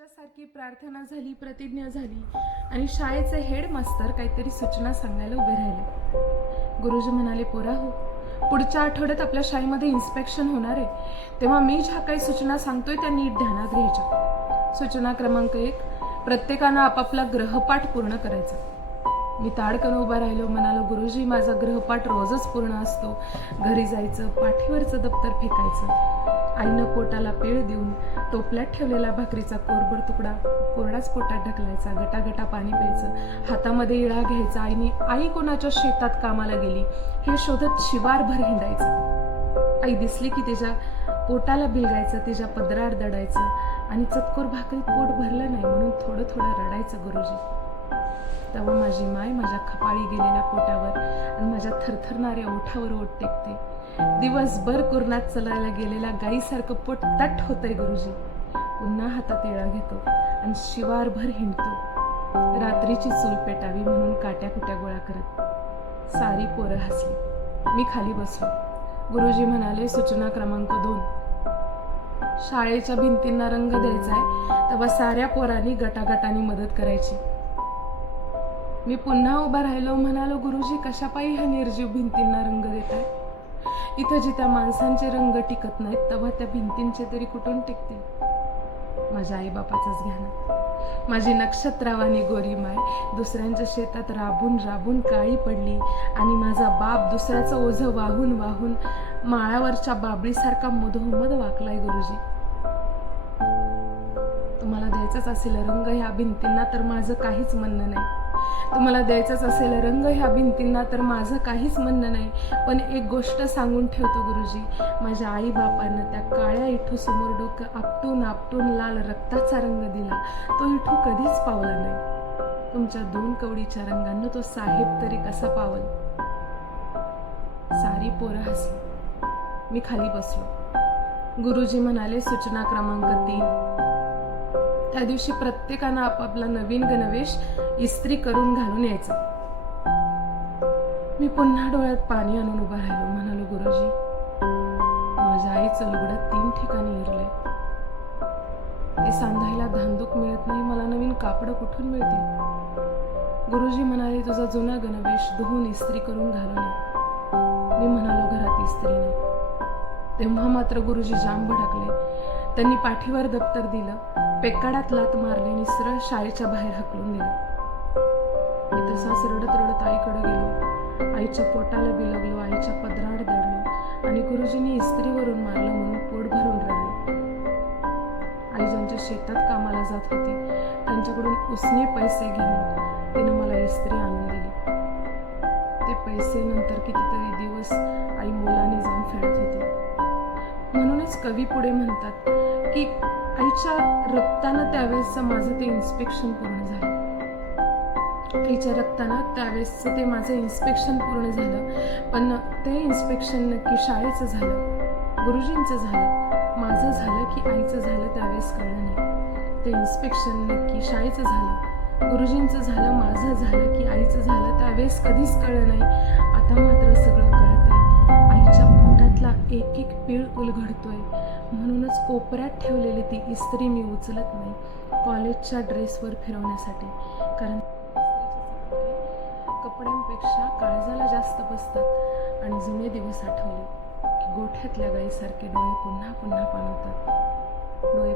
रोजच्यासारखी प्रार्थना झाली, प्रतिज्ञा झाली आणि शाळेचे हेडमास्तर काहीतरी सूचना सांगायला उभे राहिले. गुरुजी म्हणाले, पोरा हो, पुढच्या आठवड्यात आपल्या शाळेमध्ये इन्स्पेक्शन होणार आहे, तेव्हा मी ज्या काही सूचना सांगतोय त्या नीट ध्यानात घ्यायच्या. सूचना क्रमांक 1, प्रत्येकानं आपापला ग्रहपाठ पूर्ण करायचा. मी ताडकन उभा राहिलो, म्हणालो, गुरुजी माझा ग्रहपाठ रोजच पूर्ण असतो. घरी जायचं, पाठीवरचं दप्तर फेकायचं, आईनं पोटाला पेळ देऊन टोपल्यात ठेवलेला भाकरीचा कोरभर तुकडा कोरडाच पोटात ढकलायचा, गटागटा पाणी प्यायचं, हातामध्ये इळा घ्यायचा. आई कोणाच्या शेतात कामाला गेली हे शोधत शिवारभर हिंडायचं. आई दिसली की तिच्या पोटाला बिलगायचं, तिच्या पदरात दडायचं आणि चतकोर भाकरीत पोट भरलं नाही म्हणून थोडं थोडं रडायचं गुरुजी. तेव्हा माझी माय माझ्या खपाळी गेलेल्या पोटावर आणि माझ्या थरथरणाऱ्या ओठावर ओठ टेकते. दिवसभर कुरणात चालायला गेलेल्या गाईसारखं पोट तट होतंय गुरुजी. पुन्हा हातात इळा घेतो आणि शिवारभर हिंडतो. रात्रीची चूल पेटावी म्हणून काट्या कुट्या गोळा करत. सारी पोरं हसली. मी खाली बसलो. गुरुजी म्हणाले, सूचना क्रमांक 2, शाळेच्या भिंतींना रंग द्यायचाय, तेव्हा साऱ्या पोरांनी गटागटाने मदत करायची. मी पुन्हा उभा राहिलो, म्हणालो, गुरुजी कशापायी ह्या निर्जीव भिंतींना रंग देताय? इथं जिथं माणसांचे रंग टिकत नाहीत तेव्हा त्या भिंतींचे तरी कुठून टिकतील? माझ्या आईबापाचंच घ्यान. माझी नक्षत्रावानी गोरी माय दुसऱ्यांच्या शेतात राबून राबून काळी पडली आणि माझा बाप दुसऱ्याचं ओझं वाहून वाहून माळावरच्या बाबळीसारखा मधोमध वाकलाय गुरुजी. तुम्हाला द्यायचाच असेल रंग ह्या भिंतींना तर माझं काहीच म्हणणं नाही. तुम्हाला द्यायचाच असेल रंग ह्या भिंतींना तर माझं काहीच म्हणणं नाही. पण एक गोष्ट सांगून ठेवतो गुरुजी, माझ्या आई बापानं त्या काळ्या इठू समोर डोकं आपटून आपटून लाल रक्ताचा रंग दिला. तो इठू कधीच पावला नाही. तुमच्या 2 कवडीच्या रंगानं तो साहेब तरी कसा पावल? सारी पोरं हसली. मी खाली बसलो. गुरुजी म्हणाले, सूचना क्रमांक 3, त्या दिवशी प्रत्येकानं आपापला नवीन गणवेश इस्त्री करून घालून यायचा. मी पुन्हा डोळ्यात पाणी आणून उभा राहिलो. म्हणालो, गुरुजी माझ्या आईचं लुगडं 3 ठिकाणी इरलंय. ते सांधायला धांदूक मिळत नाही, मला नवीन कापडं कुठून मिळतील? गुरुजी म्हणाले, तुझा जुना गणवेश धुवून इस्त्री करून घालून ये. मी म्हणालो, घरात इस्त्री नाही. तेव्हा मात्र गुरुजी जाम भडकले. त्यांनी पाठीवर दप्तर दिलं, पेकाडात लात मारली आणि सरळ शाळेच्या बाहेर हकलून दिलं. मी तसाच रडत रडत आईकडे गेलो. आईच्या पोटाला बिलगलो, आईच्या पदराड दडलो आणि गुरुजींनी इस्त्रीवरून मारलं म्हणून पोट भरून रडलो. आई ज्यांच्या शेतात कामाला जात होती त्यांच्याकडून उसने पैसे घेऊन तिनं मला इस्त्री आणून दिली. ते पैसे नंतर कितीतरी दिवस आई मुलाने जाऊन फेडत होती. म्हणूनच कवी पुढे म्हणतात की आईच्या रक्तानं त्यावेळेसचं माझं ते इन्स्पेक्शन पूर्ण झालं. आईच्या रक्तानं त्यावेळेसचं ते माझं इन्स्पेक्शन पूर्ण झालं. पण ते इन्स्पेक्शन नक्की शाळेचं झालं, गुरुजींचं झालं, माझं झालं की आईचं झालं त्यावेळेस कळलं नाही. ते इन्स्पेक्शन नक्की शाळेचं झालं, गुरुजींचं झालं, माझं झालं की आईचं झालं त्यावेळेस कधीच कळलं नाही. आता मात्र सगळं कळतंय. आईच्या पोटातला एक एक पीळ उलगडतोय. म्हणूनच कोपऱ्यात ठेवलेली ती इस्त्री मी उचलत नाही कॉलेजच्या ड्रेसवर फिरवण्यासाठी. कारण कपड्यांपेक्षा काळजाला जास्त बसतात आणि जुने दिवस आठवले की गोठ्यातल्या गाईसारखे डोळे पुन्हा पुन्हा पाणवतात. डोळे